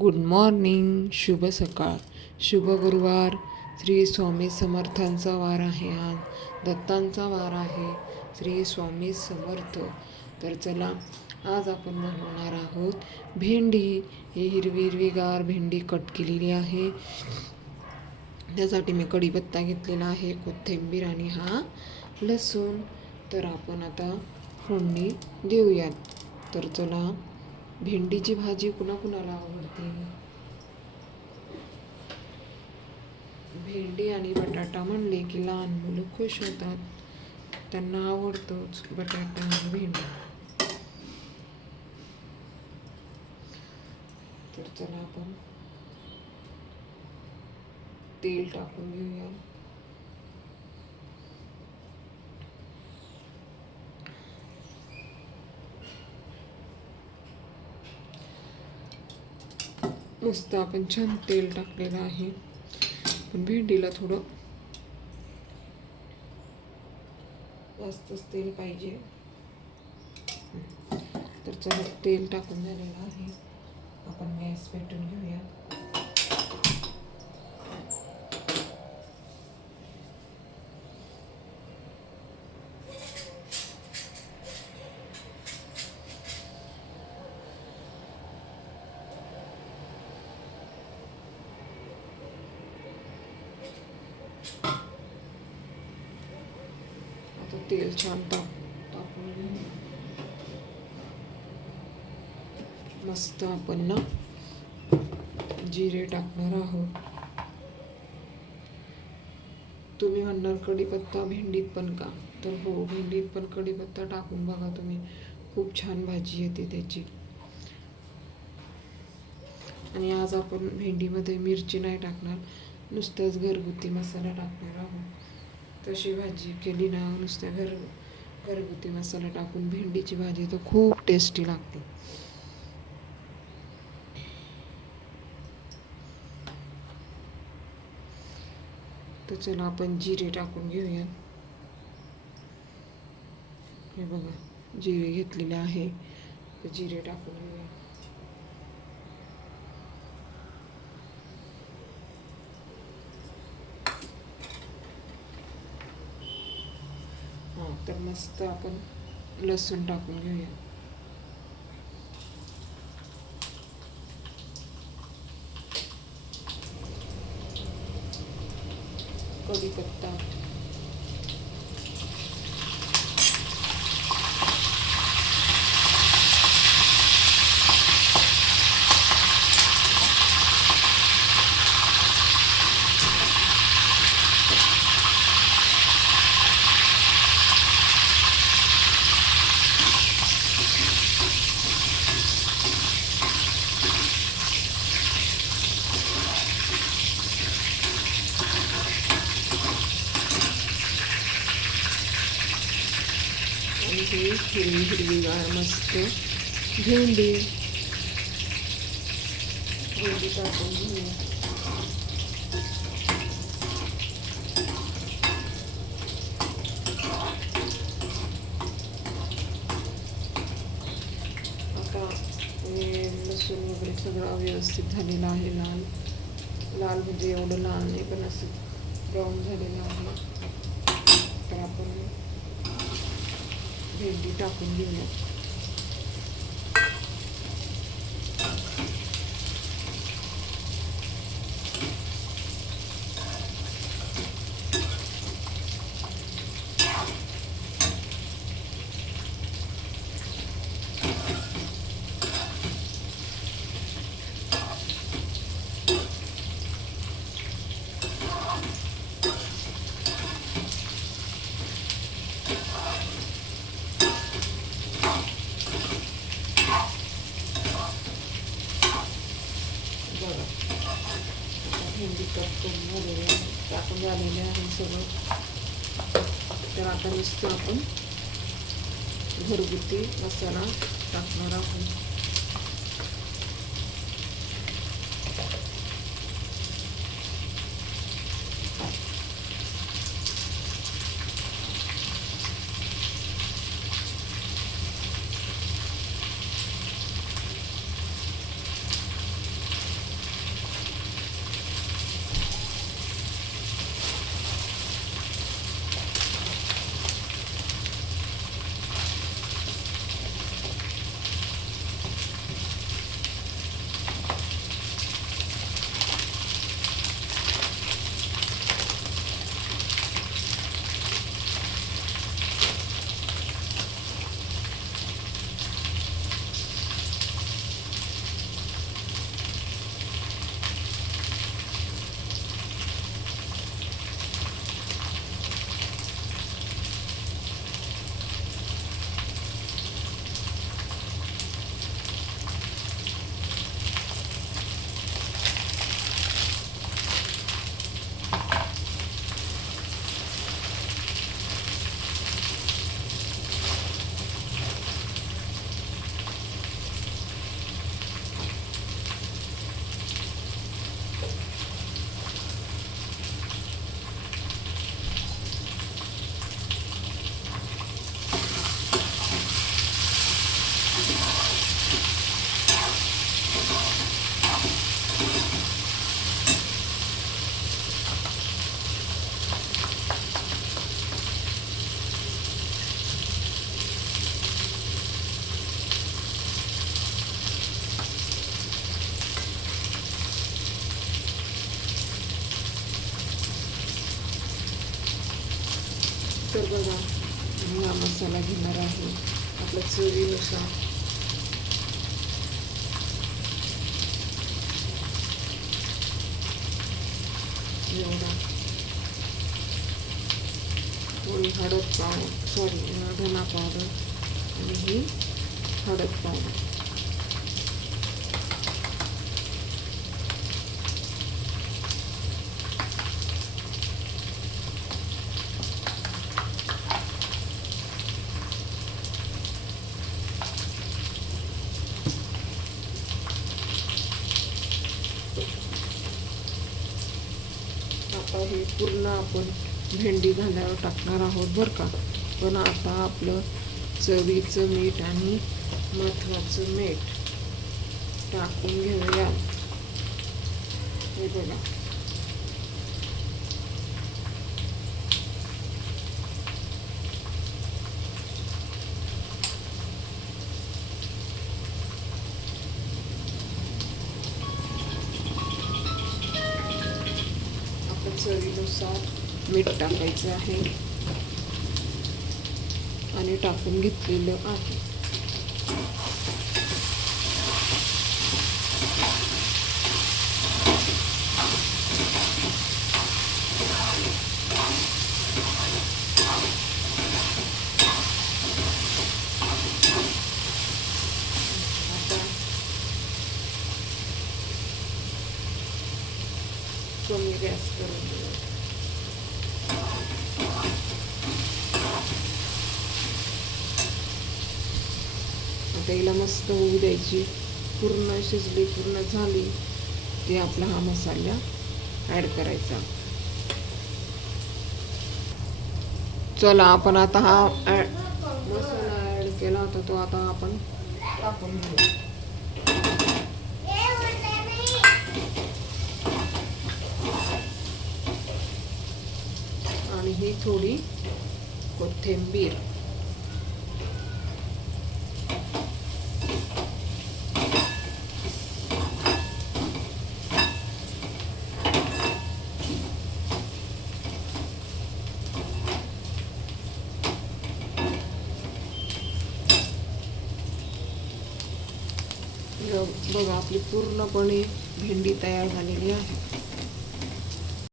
Good morning शुभ सकाळ शुभ गुरुवार. श्री स्वामी समर्थांचा वार आहे आज. दत्तांचा वार आहे. श्री स्वामी समर्थ. तर चला आज आपण बनवणार आहोत भेंडी. ही हिरवी हिरवीगार भेंडी कट केलेली आहे. त्यासाठी मी कढीपत्ता घेतलेला आहे कोथिंबीर आणि हा लसूण. तर आपण आता फोडणी देऊयात. तर चला भेंडीची भाजी कुणाकुणाला आवडते? भेंडी आणि बटाटा म्हणले की लहान मुलं खुश होतात. त्यांना आवडतोच बटाटा आणि भेंडी. तर चला आपण तेल टाकून घेऊया. मस्त आपण छान तेल टाकलेलं आहे. पण भेंडीला थोडं जास्तच तेल पाहिजे. तर चला तेल टाकून झालेलं आहे. आपण गॅस पेटून घेऊया आता तेल छान टाक टाकून घेऊ मस्त आपण ना जिरे टाकणार आहोत तुम्ही म्हणणार कढीपत्ता भेंडीत पण का तर हो भेंडीत पण कढीपत्ता टाकून बघा तुम्ही खूप छान भाजी येते त्याची आणि आज आपण भेंडीमध्ये मिरची नाही टाकणार नुसताच घरगुती मसाला टाकणार आहोत तशी भाजी केली ना नुसत्या घर घरगुती मसाला टाकून भेंडीची भाजी तर खूप टेस्टी लागते. तर चला आपण जिरे टाकून घेऊया. हे बघा जिरे घेतलेले आहे. तर जिरे टाकून घेऊया तर मस्त आपण लसूण टाकून घेऊया. कढीपत्ता. हिरवी हिरवीगार मस्त. भेंडी भेंडी टाकून घेऊया आता हे लसूण वगैरे सगळं व्यवस्थित झालेलं आहे लाल. लाल म्हणजे एवढं लाल नाही पण असं ब्राऊन झालेलं आहे. तर आपण भेंडी टाकून घेऊया बघा आता भेंडी कट करून झालेली आहे टाकून झालेले आहे सगळं तर आता नुसतं आपण घरगुती मसाला टाकणार आहोत. बघा. मी हा मसाला घेणार आहे. आपल्या चवीनुसार. एवढा. थोडी हळद पाव सॉरी धना पावडर. आणि ही हळद पावडर. आता हे पूर्ण आपण भेंडी झाल्यावर टाकणार आहोत बरं का. पण आता आपलं चवीचं मीठ आणि महत्त्वाचं मीठ टाकून घेऊया. हे बघा. चवीनुसार मीठ टाकायचं आहे. आणि टाकून घेतलेलं आहे. आता कमी गॅस करून आता हिला मस्त होऊ द्यायची. पूर्ण शिजली पूर्ण झाली. की आपला हा मसाला ॲड करायचा. चला आपण आता हा ॲड मसाला ॲड केला होता तो आता आपण टाकून घेऊ. आणि ही थोडी कोथिंबीर. बघा आपली पूर्णपणे भेंडी तयार झालेली आहे.